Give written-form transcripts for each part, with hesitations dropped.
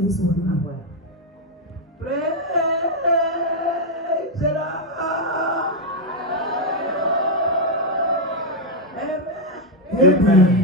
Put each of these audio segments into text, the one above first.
Yesu wana. Praise the Lord. Amen.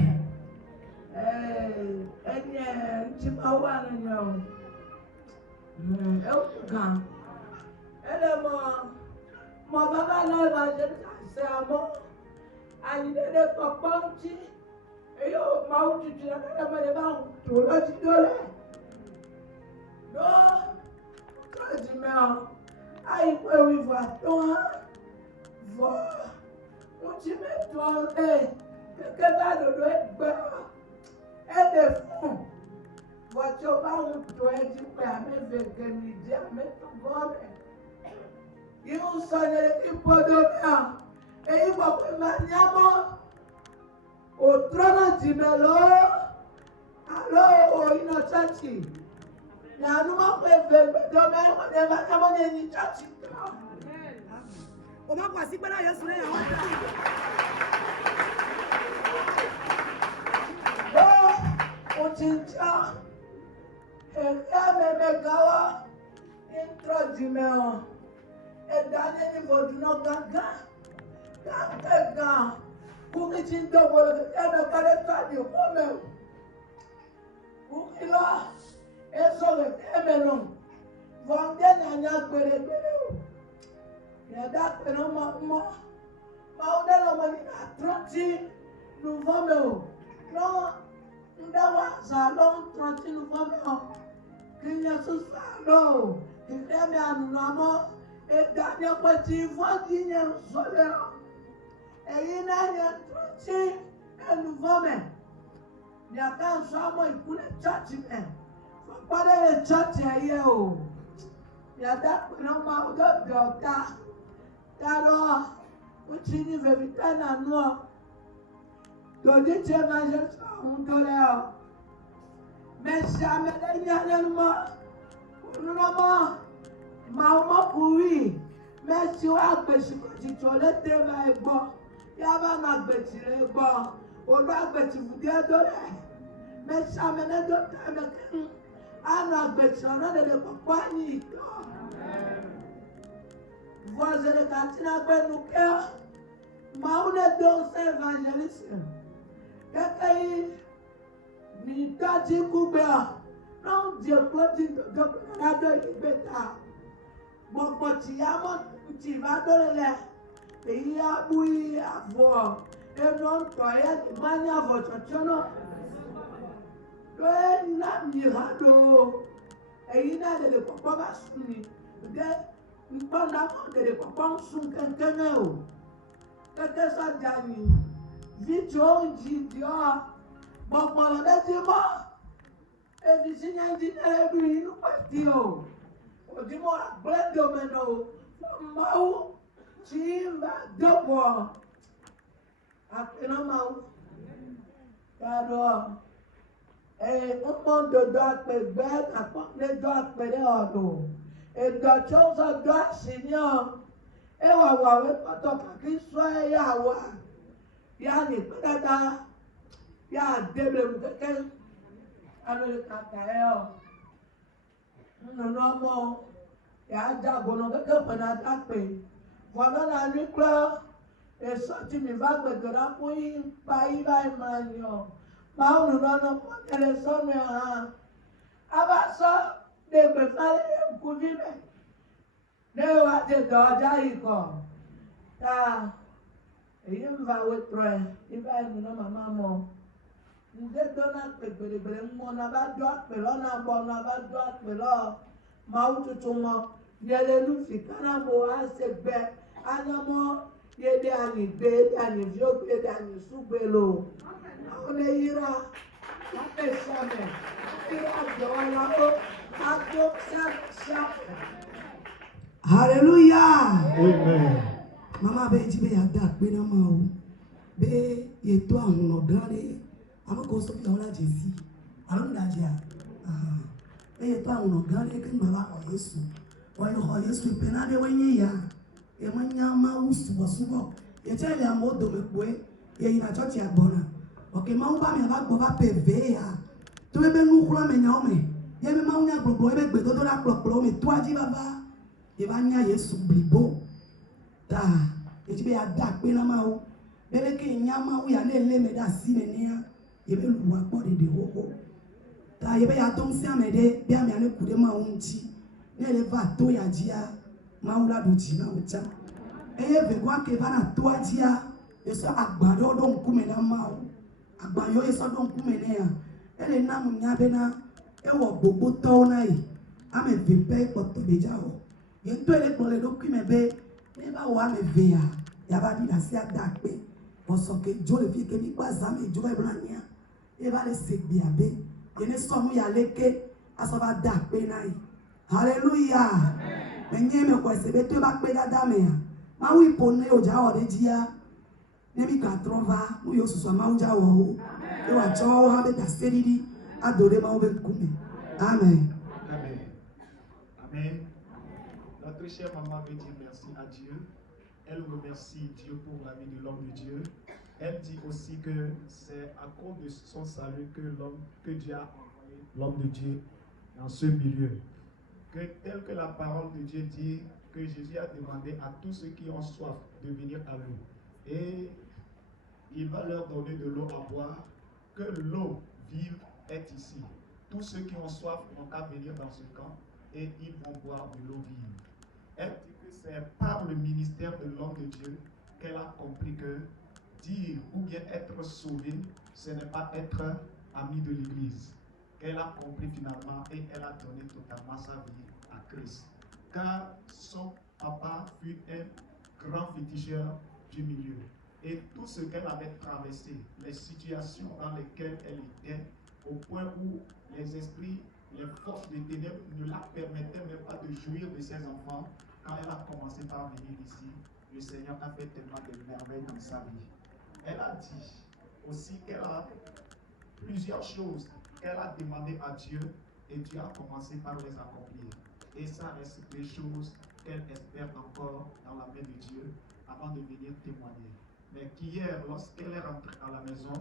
Hallelujah. Amen. Mama be jibe ya da pe na ma o. Be ye to àwọn ọ̀gá re. Ama ko so bi ola Jesi. Alon da je. Be ye to àwọn ọ̀gá re kin baba o Yesu. Wa yo ho Yesu pe na de wenye ya. E ma nya ma usu bosugo. Ye che ya mo do me pe. Ye ina church ya gbona. O ke ma u ba mi ba gbo ba pe ve ya. To be nu kura me nya o me. ye me ma nya gbogbo e be gbe to la gbogbo me to aji baba e ba nya Yesu blibo ta e ti be ya da pe na ma o bele ke nya ma wu ya le le me da si me ni ya e be lu wa po de wo ta ye be ya to nsi amede bi ami ane kude ma unchi ne le va to ya jia ma wu la do ji na ucha e ye be kwa ke ba na to ajia e so agbado do nku me na ma o agbayo e so do nku me ne ya e le na mu nya be na e wo gbogbo to na yi ame ve pe poto be ja o ye to ele gbon le do ku me be ne ba wa me ve ya ba di da si ada pe o so ke jo le fi ke mi pa za me jo ba bra nia e ba le se gbe abe ye ne so mu ya leke aso ba da pe na yi hallelujah menye me ko se be to ba pe dada me ya ma wi po ne o ja o de jia ne mi ka trova mu yo so ma u ja o e wa cho ha be da seridi adore ma o be kume amen. Amen. Amen. Notre chère maman veut dire merci à Dieu. Elle remercie Dieu pour la vie de l'homme de Dieu. Elle dit aussi que c'est à cause de son salut que Dieu a envoyé l'homme de Dieu dans ce milieu. Que tel que la parole de Dieu dit, que Jésus a demandé à tous ceux qui ont soif de venir à lui. Et il va leur donner de l'eau à boire, que l'eau vive est ici. Tous ceux qui ont soif n'ont qu'à venir dans ce camp et ils vont boire de l'eau vive. Elle dit que c'est par le ministère de l'homme de Dieu qu'elle a compris que dire ou bien être sauvé, ce n'est pas être ami de l'Église. Qu'elle a compris finalement et elle a donné totalement sa vie à Christ. Car son papa fut un grand féticheur du milieu. Et tout ce qu'elle avait traversé, les situations dans lesquelles elle était, au point où les esprits, les forces des ténèbres ne la permettaient même pas de jouir de ses enfants, quand elle a commencé par venir ici, le Seigneur a fait tellement de merveilles dans sa vie. Elle a dit aussi qu'elle a plusieurs choses qu'elle a demandé à Dieu et Dieu a commencé par les accomplir. Et ça reste des choses qu'elle espère encore dans la main de Dieu avant de venir témoigner. Mais qu'hier, lorsqu'elle est rentrée à la maison,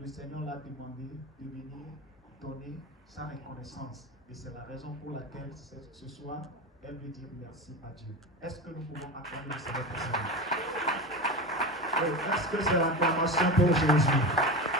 le Seigneur l'a demandé de venir donner sa reconnaissance. Et c'est la raison pour laquelle ce soir, elle veut dire merci à Dieu. Est-ce que nous pouvons acclamer le Seigneur pour ça? Est-ce que c'est l'acclamation pour Jésus?